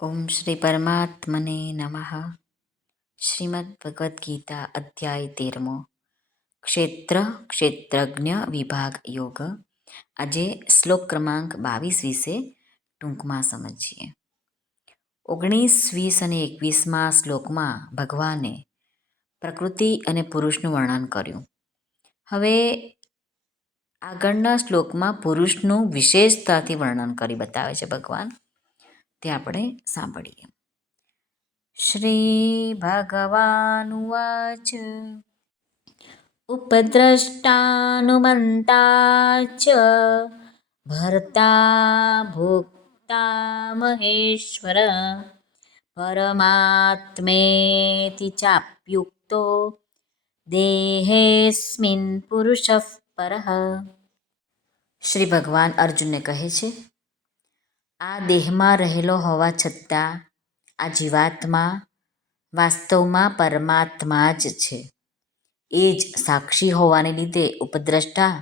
ઓમ શ્રી પરમાત્મને નમઃ. શ્રીમદ્ ભગવદ્ ગીતા અધ્યાય 13મો. ક્ષેત્ર ક્ષેત્રજ્ઞ વિભાગ યોગ. આજે શ્લોક ક્રમાંક 22 વિશે ટૂંકમાં સમજીએ. 19, 20 અને 21માં શ્લોકમાં ભગવાને પ્રકૃતિ અને પુરુષનું વર્ણન કર્યું. હવે આગળના શ્લોકમાં પુરુષનું વિશેષતાથી વર્ણન કરી બતાવે છે ભગવાન. તે આપણે સાંભળીએ. श्रीभगवानुवाच उपद्रष्टानुमन्ता च भर्ता भोक्ता महेश्वर परमात्मेति चाप्युक्तो देहेऽस्मिन् पुरुषः परः. શ્રી ભગવાન અર્જુનને કહે છે, આ દેહમાં રહેલો હોવા છતાં આ જીવાત્મા વાસ્તવમાં પરમાત્મા જ છે. એ જ સાક્ષી હોવાને લીધે ઉપદ્રષ્ટા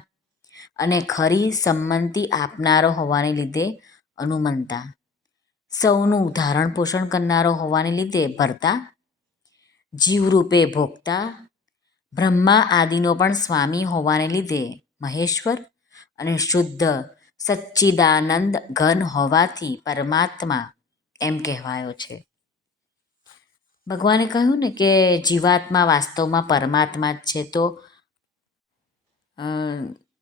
અને ખરી સંમતિ આપનારો હોવાને લીધે અનુમંતા, સૌનું ધારણ પોષણ કરનારો હોવાને લીધે ભર્તા, જીવરૂપે ભોગતા, બ્રહ્મા આદિનો પણ સ્વામી હોવાને લીધે મહેશ્વર અને શુદ્ધ સચ્ચિદાનંદ ઘન હોવાથી પરમાત્મા એમ કહેવાયો છે. ભગવાને કહ્યું ને કે જીવાત્મા વાસ્તવમાં પરમાત્મા જ છે. તો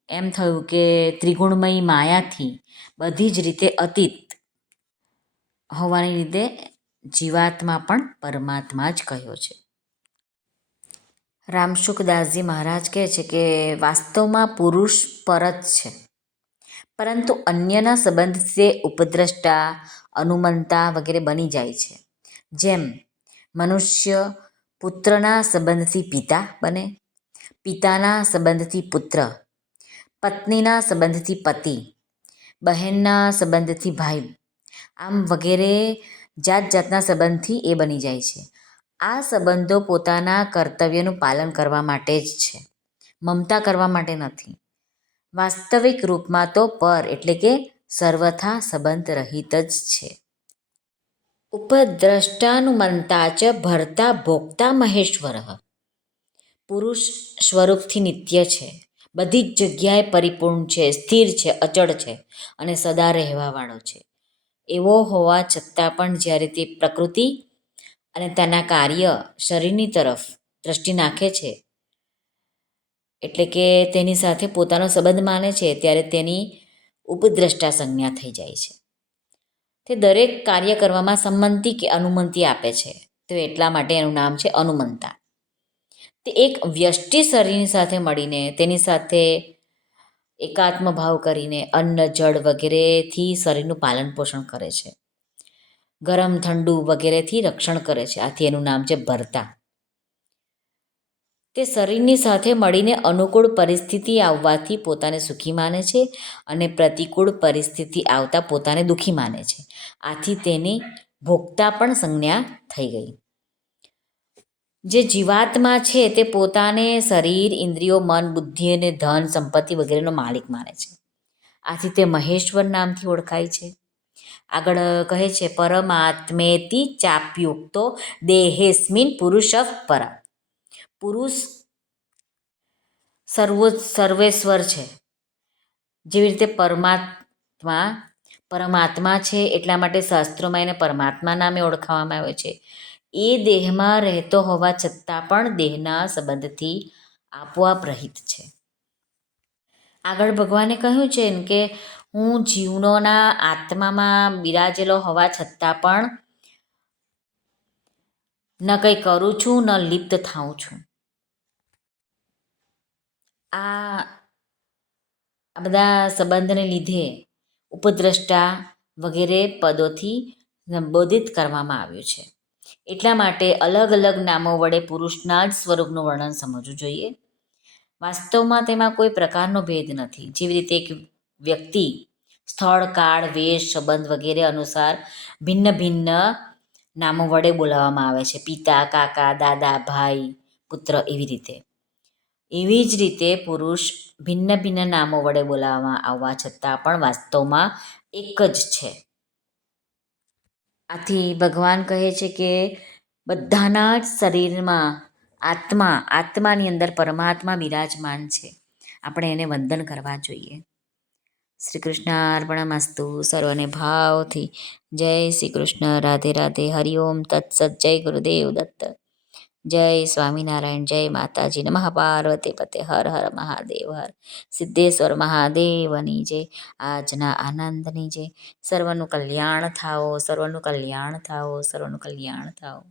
એમ થયું કે ત્રિગુણમયી માયાથી બધી જ રીતે અતીત હોવાને લીધે જીવાત્મા પણ પરમાત્મા જ કહ્યો છે. રામશુકદાસજી મહારાજ કહે છે કે વાસ્તવમાં પુરુષ પર જ છે, પરંતુ અન્યના સંબંધથી તે ઉપદ્રષ્ટા, અનુમંતા વગેરે બની જાય છે. જેમ મનુષ્ય પુત્રના સંબંધથી પિતા બને, પિતાના સંબંધથી પુત્ર, પત્નીના સંબંધથી પતિ, બહેનના સંબંધથી ભાઈ, આમ વગેરે જાત જાતના સંબંધથી એ બની જાય છે. આ સંબંધો પોતાના કર્તવ્યનું પાલન કરવા માટે જ છે, મમતા કરવા માટે નથી. વાસ્તવિક રૂપમાં તો પર એટલે કે સર્વથા સંબંધ રહિત જ છે. ઉપદ્રષ્ટાનુમંતા ચ ભર્તા ભોક્તા મહેશ્વર. પુરુષ સ્વરૂપથી નિત્ય છે, બધી જ જગ્યાએ પરિપૂર્ણ છે, સ્થિર છે, અચળ છે અને સદા રહેવાવાળો છે. એવો હોવા છતાં પણ જ્યારે તે પ્રકૃતિ અને તેના કાર્ય શરીરની તરફ દ્રષ્ટિ નાખે છે, એટલે કે તેની સાથે પોતાનો સંબંધ માને છે, ત્યારે તેની ઉપદ્રષ્ટા સંજ્ઞા થઈ જાય છે. તે દરેક કાર્ય કરવામાં સંમતિ કે અનુમતિ આપે છે, તો એટલા માટે એનું નામ છે અનુમંતા. તે એક વ્યષ્ટિ શરીરની સાથે મળીને તેની સાથે એકાત્મ ભાવ કરીને અન્ન, જળ વગેરેથી શરીરનું પાલન પોષણ કરે છે, ગરમ ઠંડુ વગેરેથી રક્ષણ કરે છે. આથી એનું નામ છે ભર્તા. તે શરીરની સાથે મળીને અનુકૂળ પરિસ્થિતિ આવવાથી પોતાને સુખી માને છે અને પ્રતિકૂળ પરિસ્થિતિ આવતા પોતાને દુઃખી માને છે. આથી તેની ભોગતા પણ સંજ્ઞા થઈ ગઈ. જે જીવાત્મા છે તે પોતાને શરીર, ઇન્દ્રિયો, મન, બુદ્ધિ અને ધન સંપત્તિ વગેરેનો માલિક માને છે. આથી તે મહેશ્વર નામથી ઓળખાય છે. આગળ કહે છે પરમાત્મેતિ ચાપ્યુક્તો દેહેસ્મિન પુરુષ પર. પુરુષ સર્વેશ્વર છે. જેવી રીતે પરમાત્મા છે, એટલા માટે શાસ્ત્રોમાં એને પરમાત્મા નામે ઓળખાવામાં આવે છે. એ દેહમાં રહેતો હોવા છતાં પણ દેહના સંબંધથી આપોઆપ રહિત છે. આગળ ભગવાને કહ્યું છે કે હું જીવનોના આત્મામાં બિરાજેલો હોવા છતાં પણ ન કંઈ કરું છું, ન લિપ્ત થાઉં છું. આ બધા સંબંધને લીધે ઉપદ્રષ્ટા વગેરે પદોથી સંબોધિત કરવામાં આવ્યું છે. એટલા માટે અલગ અલગ નામો વડે પુરુષના જ સ્વરૂપનું વર્ણન સમજવું જોઈએ. વાસ્તવમાં તેમાં કોઈ પ્રકારનો ભેદ નથી. જેવી રીતે એક વ્યક્તિ સ્થળ, કાળ, વેશ, સંબંધ વગેરે અનુસાર ભિન્ન ભિન્ન નામો વડે બોલાવવામાં આવે છે. પિતા, કાકા, દાદા, ભાઈ, પુત્ર એવી જ રીતે પુરુષ ભિન્ન ભિન્ન નામો વડે બોલાવવામાં આવવા છતાં પણ વાસ્તવમાં એક જ છે. આથી ભગવાન કહે છે કે બધાના જ શરીરમાં આત્માની અંદર પરમાત્મા બિરાજમાન છે. આપણે એને વંદન કરવા જોઈએ. શ્રી કૃષ્ણ અર્પણમસ્તુ. સર્વને ભાવથી જય શ્રી કૃષ્ણ. રાધે રાધે. હરિઓમ તત્સત. જય ગુરુદેવ દત્ત. જય સ્વામિનારાયણ. જય માતાજી. નમઃ પાર્વતી પતે. હર હર મહાદેવ. હર સિદ્ધેશ્વર મહાદેવની જય. આજના આનંદની જય. સર્વનું કલ્યાણ થાઓ, સર્વનું કલ્યાણ થાઓ, સર્વનું કલ્યાણ થાઓ.